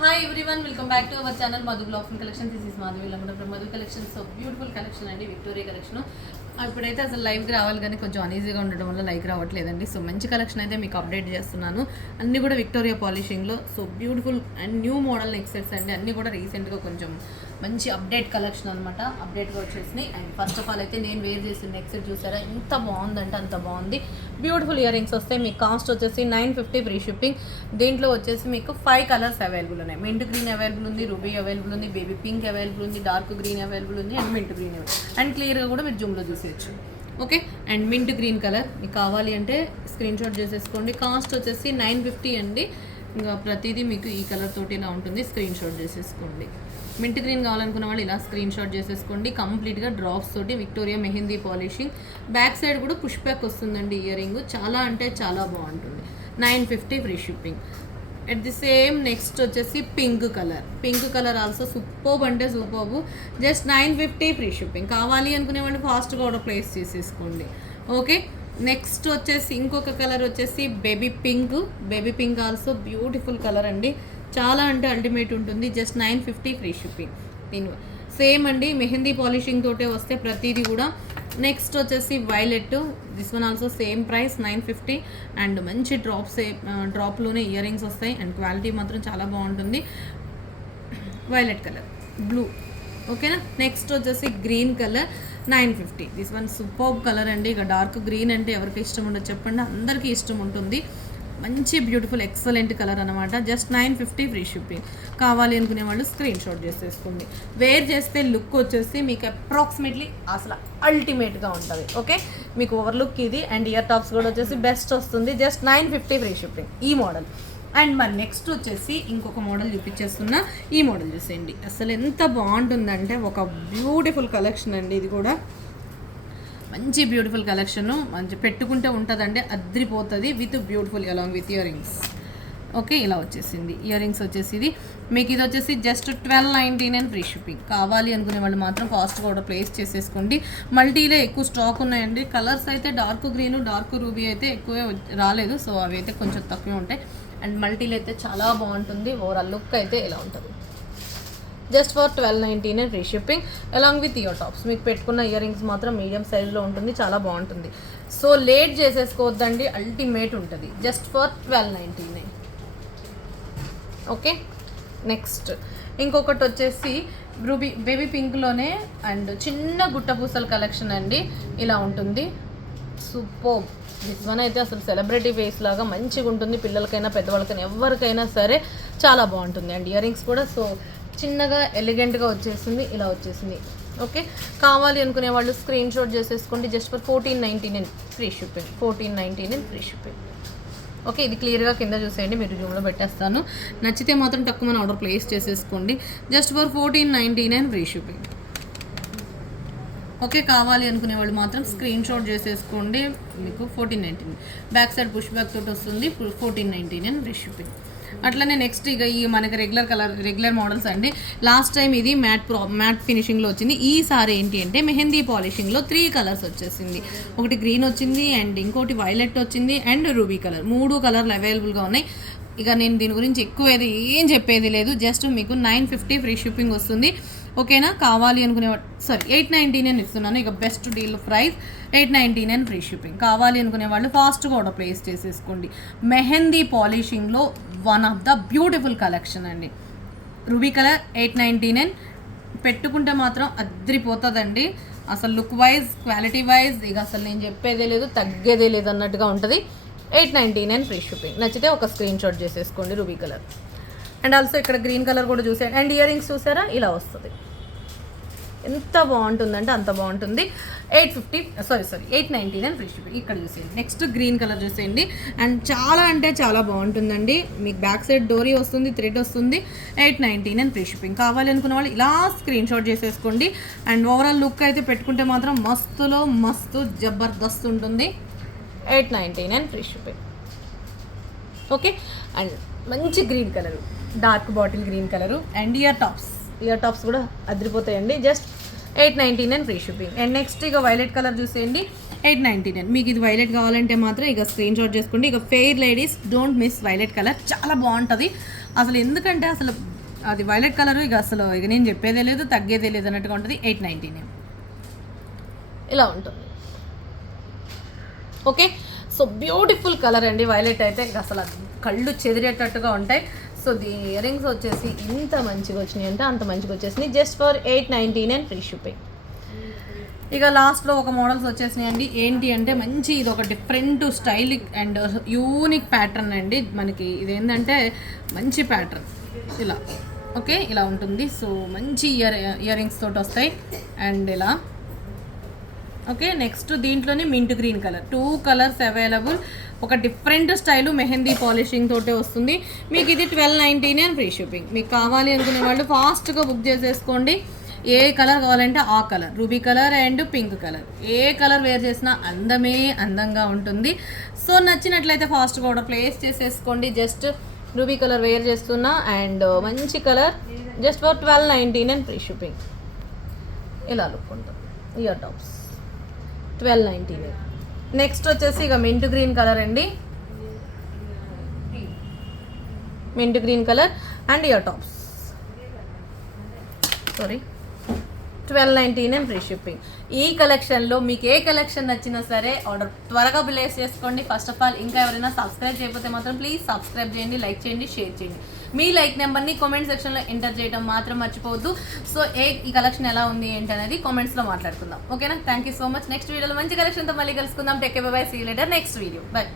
Hi everyone, welcome back to our channel Madhu Vlogs and Collections. This is Madhu Lamana from Madhu Collections. So beautiful collection and Victoria collection. ఇప్పుడైతే అసలు లైవ్కి రావాలి కానీ కొంచెం అనీజీగా ఉండడం వల్ల లైక్ రావట్లేదండి. సో మంచి కలెక్షన్ అయితే మీకు అప్డేట్ చేస్తున్నాను. అన్నీ కూడా విక్టోరియా పాలిషింగ్లో. So beautiful and new model neck sets అండి. అన్నీ కూడా రీసెంట్గా కొంచెం మంచి అప్డేట్ కలెక్షన్ అనమాట. అప్డేట్గా వచ్చేసినాయి. అండ్ ఫస్ట్ ఆఫ్ ఆల్ అయితే నేను వేర్ చేసిన నెక్ సెట్ చూసారా, ఎంత బాగుందంటే అంత బాగుంది. బ్యూటిఫుల్ ఇయర్ రింగ్స్ వస్తాయి. మీకు కాస్ట్ వచ్చేసి 950 ఫ్రీ షిప్పింగ్. దీంట్లో వచ్చేసి మీకు 5 కలర్స్ అవైలబుల్ ఉన్నాయి. మింట్ గ్రీన్ అవైలబుల్ ఉంది, రూబీ అవైలబుల్ ఉంది, బేబీ పింక్ అవైలబుల్ ఉంది, డార్క్ గ్రీన్ అవైలబుల్ ఉంది అండ్ మింట్ గ్రీన్ అండ్ క్లియర్గా కూడా మీరు జూమ్లో చూసేయచ్చు. Okay, and mint green colour మీకు కావాలి అంటే స్క్రీన్ షాట్ చేసేసుకోండి. కాస్ట్ వచ్చేసి 950 అండి. ఇంకా ప్రతిదీ మీకు ఈ కలర్ తోటి ఇలా ఉంటుంది. స్క్రీన్ షాట్ చేసేసుకోండి. మింట్ గ్రీన్ కావాలనుకున్న వాళ్ళు ఇలా స్క్రీన్ షాట్ చేసేసుకోండి. కంప్లీట్గా డ్రాప్స్ తోటి Victoria mehndi polishing. Back side కూడా పుష్ బ్యాక్ వస్తుందండి ఇయర్ రింగ్. చాలా అంటే చాలా బాగుంటుంది. 950 free shipping. At the same next వచ్చేసి పింక్ కలర్ ఆల్సో సూపర్బ్ అంటే సూపర్బ్. Just 950 free shipping. కావాలి అనుకునే వాళ్ళు ఫాస్ట్గా ఆర్డర్ ప్లేస్ చేసేసుకోండి. ఓకే, నెక్స్ట్ వచ్చేసి ఇంకొక కలర్ వచ్చేసి baby pink also beautiful colour అండి. చాలా అంటే అల్టిమేట్ ఉంటుంది. Just 950 free shipping. దీని సేమ్ అండి మెహందీ పాలిషింగ్ తోటే వస్తే ప్రతిదీ కూడా. నెక్స్ట్ వచ్చేసి violet. This one also same price 950 and మంచి డ్రాప్లోనే ఇయర్ రింగ్స్ వస్తాయి అండ్ క్వాలిటీ మాత్రం చాలా బాగుంటుంది. Violet colour, blue. ఓకేనా, నెక్స్ట్ వచ్చేసి green colour 950. This one superb colour అండి. ఇక డార్క్ గ్రీన్ అంటే ఎవరికి ఇష్టం ఉండదు చెప్పండి, అందరికీ ఇష్టం ఉంటుంది. మంచి బ్యూటిఫుల్ ఎక్సలెంట్ కలర్ అనమాట. Just 950 free shipping. కావాలి అనుకునే వాళ్ళు స్క్రీన్ షాట్ చేసేసుకోండి. వేర్ చేస్తే లుక్ వచ్చేసి మీకు అప్రాక్సిమేట్లీ అసలు అల్టిమేట్గా ఉంటుంది. ఓకే, మీకు ఓవర్ లుక్ ఇది అండ్ ఇయర్ టాప్స్ కూడా వచ్చేసి బెస్ట్ వస్తుంది. జస్ట్ 950 ఫ్రీ షిప్పింగ్ ఈ మోడల్. అండ్ మరి నెక్స్ట్ వచ్చేసి ఇంకొక మోడల్ చూపించేస్తున్నా. ఈ మోడల్ చూసేయండి, అసలు ఎంత బాగుంటుందంటే ఒక బ్యూటిఫుల్ కలెక్షన్ అండి. ఇది కూడా మంచి బ్యూటిఫుల్ కలెక్షను. మంచి పెట్టుకుంటే ఉంటుందండి, అద్రిపోతుంది. With beautiful along with earrings. Okay, ఇలా వచ్చేసింది ఇయర్ రింగ్స్ వచ్చేసి ఇది మీకు. ఇది వచ్చేసి జస్ట్ 1299 ఫ్రీ షిప్పింగ్. కావాలి అనుకునే వాళ్ళు మాత్రం ఫాస్ట్గా కూడా ప్లేస్ చేసేసుకోండి. మల్టీలో ఎక్కువ స్టాక్ ఉన్నాయండి. కలర్స్ అయితే డార్క్ గ్రీను, డార్క్ రూబీ అయితే ఎక్కువే రాలేదు. సో అవి అయితే కొంచెం తక్కువే ఉంటాయి. అండ్ మల్టీలో అయితే చాలా బాగుంటుంది. ఓవరాల్ లుక్ అయితే ఇలా ఉంటుంది. Just for 1299 free shipping along with ear tops. మీకు పెట్టుకున్న ఇయర్ రింగ్స్ మాత్రం మీడియం సైజ్లో ఉంటుంది, చాలా బాగుంటుంది. సో లేట్ చేసేసుకోవద్దండి, అల్టిమేట్ ఉంటుంది. Just for 1299. ఓకే, నెక్స్ట్ ఇంకొకటి వచ్చేసి బేబీ పింక్లోనే అండ్ చిన్న గుట్టపూసల కలెక్షన్ అండి. ఇలా ఉంటుంది. సూపర్. దిస్ వన్ అయితే అసలు సెలబ్రిటీ ఫేస్ లాగా మంచిగా ఉంటుంది. పిల్లలకైనా పెద్దవాళ్ళకైనా ఎవరికైనా సరే చాలా బాగుంటుంది. అండ్ ఇయర్ రింగ్స్ కూడా సో చిన్నగా ఎలిగెంట్గా వచ్చేసింది, ఇలా వచ్చేసింది. ఓకే, కావాలి అనుకునే వాళ్ళు స్క్రీన్ షాట్ చేసేసుకోండి. Just for 1499 free shipping. 1499 free shipping. Okay, ఇది క్లియర్గా కింద చూసేయండి, మీరు జూమ్లో పెట్టేస్తాను. నచ్చితే మాత్రం తక్కువ మన ఆర్డర్ ప్లేస్ చేసేసుకోండి. Just for 1499 free shipping. Okay, కావాలి అనుకునే వాళ్ళు మాత్రం స్క్రీన్ షాట్ చేసేసుకోండి. మీకు 1499 బ్యాక్ సైడ్ పుష్ బ్యాక్ తోటి వస్తుంది. 1499 ఫ్రీ షిప్పింగ్. అట్లనే నెక్స్ట్ ఇక ఈ మనకి రెగ్యులర్ మోడల్స్ అండి. లాస్ట్ టైం ఇది మ్యాట్ ఫినిషింగ్లో వచ్చింది. ఈసారి ఏంటి అంటే మెహందీ పాలిషింగ్లో 3 కలర్స్ వచ్చేసింది. ఒకటి గ్రీన్ వచ్చింది అండ్ ఇంకోటి వైలెట్ వచ్చింది అండ్ రూబీ కలర్. 3 కలర్లు అవైలబుల్గా ఉన్నాయి. ఇక నేను దీని గురించి ఎక్కువ ఏం చెప్పేది లేదు. జస్ట్ మీకు 950 ఫ్రీ షిప్పింగ్ వస్తుంది. ఓకేనా, కావాలి అనుకునే 899 ఇస్తున్నాను. ఇక best deal price 899 free shipping. కావాలి అనుకునే వాళ్ళు ఫాస్ట్గా ఆర్డర్ ప్లేస్ చేసేసుకోండి. మెహందీ పాలిషింగ్లో one of the beautiful collection అండి. Ruby colour 899. పెట్టుకుంటే మాత్రం అద్రిపోతుందండి. అసలు లుక్ వైజ్, క్వాలిటీ వైజ్ ఇక అసలు నేను చెప్పేదే లేదు, తగ్గేదే లేదు అన్నట్టుగా ఉంటుంది. 899 ఫ్రీ షిప్పింగ్. నచ్చితే ఒక స్క్రీన్ షాట్ చేసేసుకోండి. రూబీ కలర్ అండ్ ఆల్సో ఇక్కడ గ్రీన్ కలర్ కూడా చూసారు. అండ్ ఇయర్ రింగ్స్ చూసారా, ఇలా వస్తుంది. ఎంత బాగుంటుందంటే అంత బాగుంటుంది. 899 ఫ్రీ షిప్పింగ్. ఇక్కడ చూసేయండి. నెక్స్ట్ గ్రీన్ కలర్ చూసేయండి. అండ్ చాలా అంటే చాలా బాగుంటుందండి. మీకు బ్యాక్ సైడ్ డోరీ వస్తుంది, థ్రెడ్ వస్తుంది. 899 ఫ్రీ షిప్పింగ్. కావాలి అనుకున్న వాళ్ళు ఇలా స్క్రీన్ షాట్ చేసేసుకోండి. అండ్ ఓవరాల్ లుక్ అయితే పెట్టుకుంటే మాత్రం మస్తులో మస్తు జబర్దస్త్ ఉంటుంది. 899 ఫ్రీ షిప్పింగ్. ఓకే, అండ్ మంచి green colour, dark bottle green colour and ear tops కూడా అదిరిపోతాయండి. Just 899 free shipping. And next ఇక వైలెట్ కలర్ చూసేయండి. 899. మీకు ఇది వైలెట్ కావాలంటే మాత్రం ఇక స్క్రీన్ షాట్ చేసుకోండి. ఇక fair ladies don't miss violet colour, చాలా బాగుంటుంది. అసలు ఎందుకంటే అసలు అది వైలెట్ కలరు ఇక అసలు ఇక నేను చెప్పేదే లేదు తగ్గేదే లేదు అన్నట్టుగా ఉంటుంది. 890 ఇలా ఉంటుంది. ఓకే, సో బ్యూటిఫుల్ కలర్ అండి వైలెట్ అయితే ఇక అసలు కళ్ళు చెదిరేటట్టుగా ఉంటాయి. సో దీని ఇయర్ రింగ్స్ వచ్చేసి ఇంత మంచిగా వచ్చినాయి అంటే అంత మంచిగా వచ్చేసినాయి. Just for 899 free shipping. ఇక లాస్ట్లో ఒక మోడల్స్ వచ్చేసినాయి అండి. ఏంటి అంటే మంచి ఇది ఒక డిఫరెంట్ స్టైలిక్ అండ్ యూనిక్ ప్యాటర్న్ అండి. మనకి ఇది ఏంటంటే మంచి ప్యాటర్న్ ఇలా ఓకే ఇలా ఉంటుంది. సో మంచి ఇయర్ రింగ్స్ తోటి వస్తాయి అండ్ ఇలా ఓకే. నెక్స్ట్ దీంట్లోనే mint green colour, 2 colours available. ఒక డిఫరెంట్ స్టైలు మెహందీ పాలిషింగ్ తోటే వస్తుంది. మీకు ఇది 1299 అండ్ ఫ్రీ షిప్పింగ్. మీకు కావాలి అనుకునే వాళ్ళు ఫాస్ట్గా బుక్ చేసేసుకోండి. ఏ కలర్ కావాలంటే ఆ colour, ruby colour and pink colour, ఏ కలర్ వేర్ చేసినా అందంగా ఉంటుంది. సో నచ్చినట్లయితే ఫాస్ట్గా ఆర్డర్ ప్లేస్ చేసేసుకోండి. జస్ట్ రూబీ కలర్ వేర్ చేస్తున్నా అండ్ మంచి colour just for 1299 and free shipping. ఇలా లుక్ ఉంటుంది. Ear tops 1299. నెక్స్ట్ వచ్చేసి ఇక మింట్ గ్రీన్ కలర్ అండి, mint green colour and ear tops 1299 and free shipping. ఈ కలెక్షన్లో మీకు ఏ కలెక్షన్ నచ్చినా సరే ఆర్డర్ త్వరగా ప్లేస్ చేసుకోండి. ఫస్ట్ ఆఫ్ ఆల్ ఇంకా ఎవరైనా సబ్స్క్రైబ్ చేయకపోతే మాత్రం ప్లీజ్ సబ్స్క్రైబ్ చేయండి, లైక్ చేయండి, షేర్ చేయండి. మీ లైక్ నెంబర్ని కామెంట్ సెక్షన్లో ఎంటర్ చేయడం మాత్రం మర్చిపోవద్దు. సో ఈ కలెక్షన్ ఎలా ఉంది ఏంటి అనేది కామెంట్స్లో మాట్లాడుకుందాం. ఓకేనా? Thank you so much. Next వీడియోలో మంచి కలెక్షన్తో మళ్ళీ కలుసుకుందాం. Take care, bye bye, see you later next video. By.